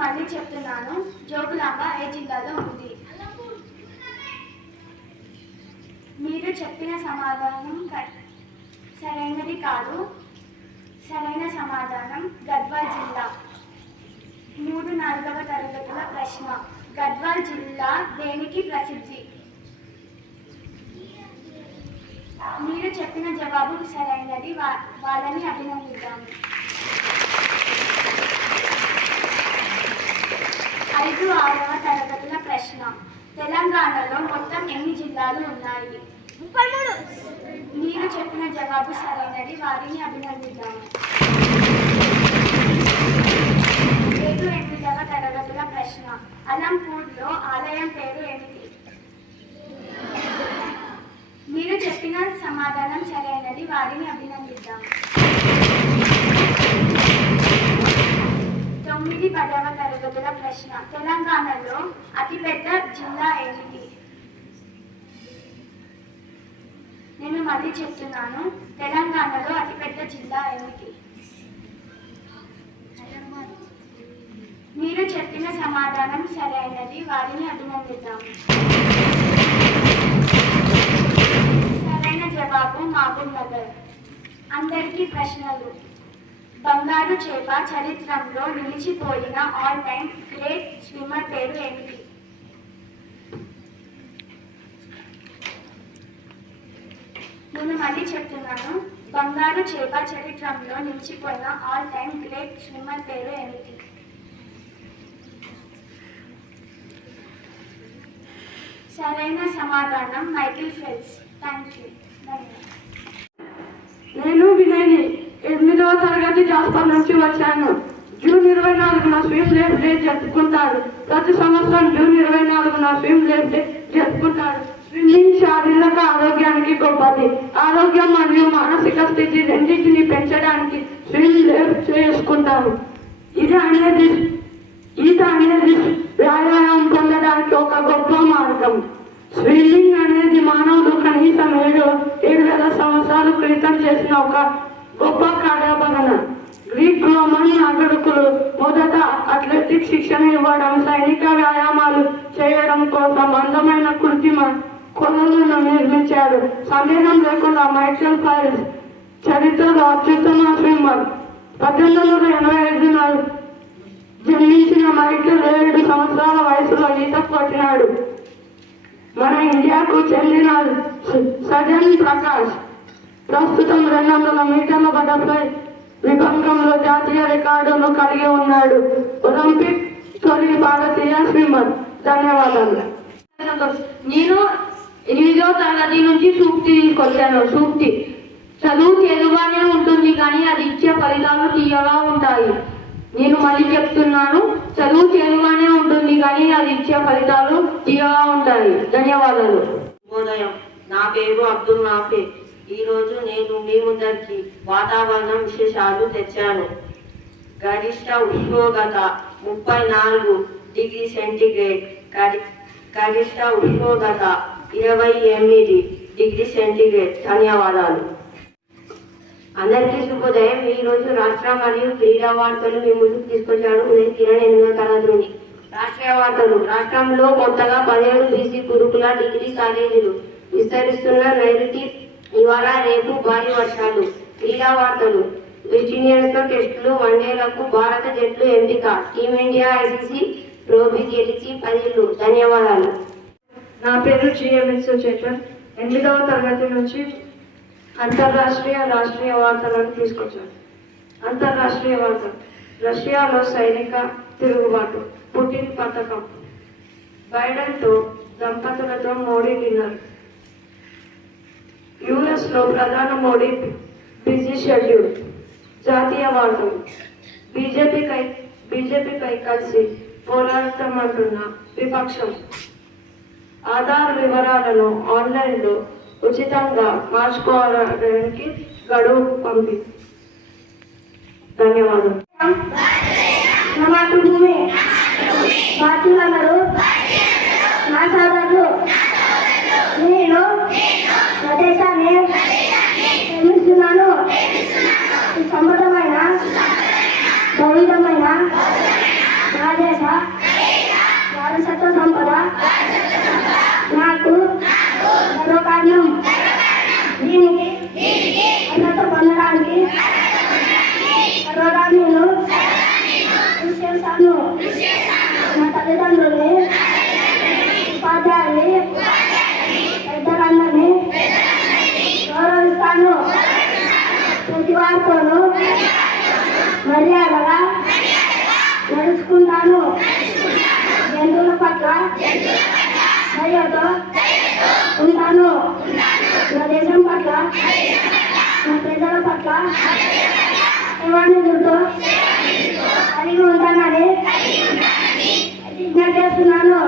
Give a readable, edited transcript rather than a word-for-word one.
మళ్ళీ చెప్తున్నాను, జోగులాంబ ఏ జిల్లాలో ఉంది? మీరు చెప్పిన సమాధానం సరైనది కాదు. సరైన సమాధానం గద్వాల్ జిల్లా. 3-4వ తరగతుల ప్రశ్న. గద్వాల్ జిల్లా దేనికి ప్రసిద్ధి? మీరు చెప్పిన జవాబు సరైనది. వాళ్ళని అభినందిద్దాము. 5-6వ తరగతుల ప్రశ్న. తెలంగాణలో మొత్తం ఎన్ని జిల్లాలు ఉన్నాయి? 33. మీరు చెప్పిన జవాబు సరైనది. వారిని అభినందిద్దాము. 7-8వ తరగతుల ప్రశ్న. అలంపూర్లో ఆలయం పేరు ఏమిటి? మీరు చెప్పిన సమాధానం సరైనది. వారిని అభినందిద్దాం. 9-10వ తరగతుల ప్రశ్న. తెలంగాణలో అతిపెద్ద జిల్లా ఏమిటి? నేను మళ్ళీ చెప్తున్నాను, తెలంగాణలో అతిపెద్ద జిల్లా ఏమిటి? మీరు చెప్పిన సమాధానం సరైనది. వారిని అభినందిద్దాం. సరైన జవాబు మహబూబ్ నగర్. అందరికీ ప్రశ్నలు. బంగారు చేప చరిత్రలో నిలిచిపోయిన ఆల్ టైమ్ గ్రేట్ స్విమ్మర్ పేరు ఏమిటి? నేను మళ్ళీ చెప్తున్నాను, బంగారు చేప చరిత్రలో నిలిచిపోయిన ఆల్ టైమ్ గ్రేట్ స్విమ్మర్ పేరు ఏమిటి? సరైన సమాధానం మైకిల్ ఫెల్ప్స్. Thank you. నేను వినయ్ 8వ తరగతి జాస్పర్ నుంచి వచ్చాను. జూన్ 24న స్విమ్ లేఫ్ డే జరుపుకుంటారు. ప్రతి సంవత్సరం జూన్ 24న స్విమ్ లేఫ్ డే జరుపుకుంటారు. స్విమ్మింగ్ శారీరక ఆరోగ్యానికి గొప్పది. ఆరోగ్యం మరియు మానసిక స్థితి రెండింటిని పెంచడానికి స్విమ్ లేఫ్ చేసుకుంటారు. ఈత అనేది వ్యాయామం పొందడానికి ఒక గొప్ప మార్గం. స్విమ్మింగ్ అనేది మానవులు కనీసం 7,000 సంవత్సరాల క్రితం చేసిన ఒక గొప్ప కార్యబలన. గ్రీక్ రోమన్ నాగరికులు మొదట అథ్లెటిక్ శిక్షణ ఇవ్వడం, సైనిక వ్యాయామాలు చేయడం కోసం అందమైన కృత్రిమ కొలలను నిర్మించారు. సందేహం లేకుండా మైకేల్ ఫెల్ప్స్ చరిత్రలో అత్యుత్తమ స్విమ్మర్. 1885 జన్మించిన మైకేల్ 7 సంవత్సరాల వయసులో ఈత కొట్టినాడు. మన ఇండియాకు చెందిన సజన్ ప్రకాష్ ప్రస్తుతం 200 మీటర్ల బటర్ఫ్లై విభాగంలో జాతీయ రికార్డును కలిగి ఉన్నాడు. ఒలింపిక్ తొలి భారతీయ స్విమ్మర్. ధన్యవాదాలు. నేను 8వ తరగతి నుంచి సూక్తి తీసుకొచ్చాను. సూక్తి చదువు చేదుగానే ఉంటుంది, కానీ అది ఇచ్చే ఫలితాలు తీయగా ఉంటాయి. నేను మళ్ళీ చెప్తున్నాను, చదువు చేదుగానే ఉంటుంది, కానీ అది ఇచ్చే ఫలితాలు తీయగా ఉంటాయి. ధన్యవాదాలు. శుభోదయం. నా పేరు అబ్దుల్ నాఫీ. ఈరోజు నేను మీ ముందరికి వాతావరణ విశేషాలు తెచ్చాను. గరిష్ట ఉష్ణోగ్రత 34 డిగ్రీ సెంటీగ్రేడ్, గరిష్ట ఉష్ణోగ్రత 28 డిగ్రీ సెంటీగ్రేడ్. ధన్యవాదాలు. అందరికీ శుభోదయం. ఈరోజు రాష్ట్ర మరియు క్రీడా వార్తలు మీ ముందుకు తీసుకొచ్చాడు. నేను కిరణ్ 8వ తరగతి నుండి. రాష్ట్రీయ వార్తలు. రాష్ట్రంలో కొత్తగా 17 బీసీ గురుకుల డిగ్రీ కాలేజీలు విస్తరిస్తున్న నైరుతి ఇవాళ రేపు భారీ వర్షాలు. క్రీడా వార్తలు. వెస్టిండీస్తో టెస్టులు, వన్డేలకు భారత జట్లు ఎంపిక. టీమిండియా ఐసీసీ ట్రోఫీ గెలిచి 10 ఏళ్లు. ధన్యవాదాలు. నా పేరు జిఎంఎస్ చేటర్. 8వ తరగతి నుంచి అంతర్రాష్ట్రీయ రాష్ట్రీయ వార్తలను తీసుకొచ్చాను. అంతర్రాష్ట్రీయ వార్తలు. రష్యాలో సైనిక తిరుగుబాటు. పుటిన్ పథకం. బైడెన్తో దంపతులతో మోడీ డిన్నర్. యుఎస్లో ప్రధాని మోడీ బిజీ షెడ్యూల్. జాతీయ వార్తలు. బీజేపీపై కలిసి పోరాడతామంటున్న విపక్షం. ఆధార్ వివరాలను ఆన్లైన్లో ఉచితంగా మార్చుకోవడానికి గడువు పంపి. ధన్యవాదాలు. నా మాతృభూమి, మాతృలందరూ నా సోదరులు. నేను నా దేశాన్ని ప్రేమిస్తున్నాను. సమృద్ధమైన, పవిత్రమైన నా దేశ వారసత్వ సంపద నాకు సర్వకారణం. దీనికి అర్హత పొందడానికి సర్వదా నేను కృషి చేస్తాను. నా తల్లిదండ్రుల్ని, ఉపాధ్యాయుల్ని, పెద్దలందరినీ గౌరవిస్తాను. ప్రతి వారితోనూ మర్యాదగా నడుచుకుంటాను. జంతువుల పట్ల దయతో ఉంటాను. నా దేశం పట్ల, నా ప్రజల పట్ల సేవానిధులతో కలిగి ఉంటానని ప్రతిజ్ఞ చేస్తున్నాను.